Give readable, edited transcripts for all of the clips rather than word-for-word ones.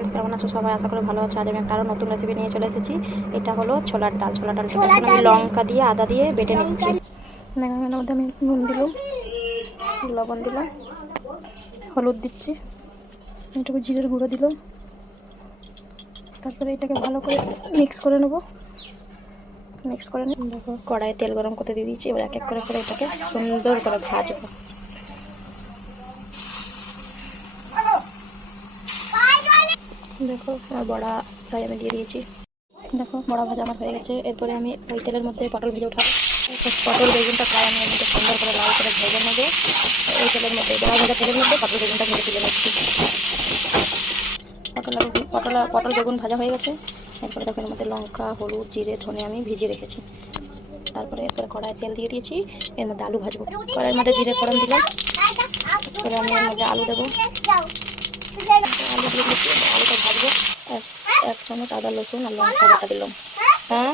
Friends, কেমন আছো সবাই? আশা করি ভালো আছো। আজ আমি একটা আরও নতুন রেসিপি নিয়ে চলে এসেছি। এটা হলো ছোলার ডাল। ছোলার ডালটা আমি লঙ্কা দিয়ে আদা দিয়ে বেটে নিচ্ছি। এর মধ্যে আমি নুন দিলাম, লবণ দিলাম, হলুদ দিচ্ছি, একটু জিরের গুঁড়ো দিলাম। তারপরে এটাকে ভালো করে মিক্স করে নেবো। মিক্স করে নিই। দেখো কড়াইয়ে তেল গরম করতে দিয়ে দিচ্ছি। এবার এক এক করে এটাকে সুন্দর করে ভাজবো। দেখো আমার বড়া ফ্রাই আমি দিয়ে দিয়েছি। দেখো বড়া ভাজা আমার হয়ে গেছে। এরপরে আমি ওই তেলের মধ্যে পটল ভেজে উঠাবো। পটল বেগুনটা প্রায় আমি এর মধ্যে সুন্দর করে লাল করে ভেজে নেবো। ওই তেলের মধ্যে বড়া ভাজা তেলের মধ্যে পটল বেগুনটা ভেজে তুলে নিচ্ছি। পটল বেগুন ভাজা হয়ে গেছে। এরপরে দেখো এর মধ্যে লঙ্কা, হলুদ, জিরে, ধনে আমি ভিজিয়ে রেখেছি। তারপরে এরপরে কড়াই তেল দিয়ে দিয়েছি। এর মধ্যে আলু ভাজবো। কড়াইয়ের মধ্যে জিরে ফোড়ন দিলাম। এরপরে আমি এর মধ্যে আলু দেবো। আলু দিয়ে দিচ্ছি। আলুটা ভাজবো। এক চামচ আদা, রসুন আর লঙ্কা বাটা দিলাম। হ্যাঁ,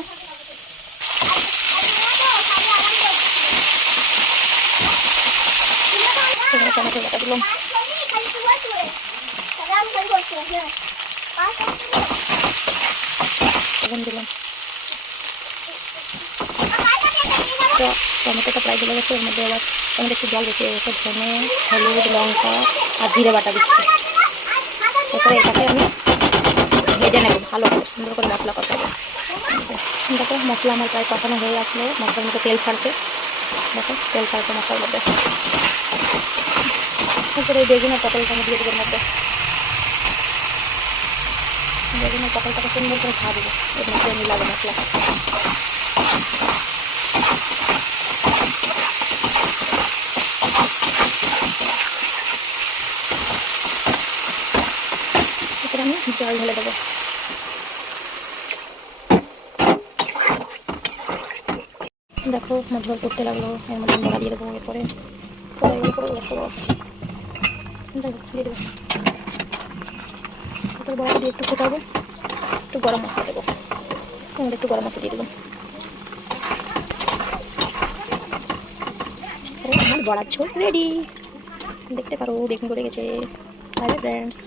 টমেটো বাটা দিলাম। লবণ দিলাম। টমেটোটা প্রায় গলে গেছে। এর মধ্যে এবার টমেটো একটু জল বেশি হয়ে গেছে। ধনে, হলুদ, লঙ্কা আর জিরে বাটা দিচ্ছি। এরপরে এটাকে আমি ভেজে নেব ভালো করে, সুন্দর করে মশলা কষাবো। দেখো মশলা আমার প্রায় কষানো হয়ে আসলে মশলার মধ্যে তেল ছাড়ছে। দেখো তেল ছাড়ছে মশলার মধ্যে। তারপরে এই বেগুনের পটলটা আমি দিয়ে দেবো এর মধ্যে। বেগুনের পটলটাকে সুন্দর করে ভাজবো। এর মধ্যে মিলাবো মশলা। এরপরে আমি জল ঢেলে দেবো। দেখো আমার ঝোল করতে লাগলো। এর মধ্যে বড়া দিয়ে দেবো। এরপরে দিয়ে দেবো। এরপরে বড়া দিয়ে একটু ফোটাবো। একটু গরম মশলা দেবো। একটু গরম মশলা দিয়ে দেবো। আমার বড়ার ঝোল রেডি। দেখতে পারো বেগুন পড়ে গেছে। Bye bye friends.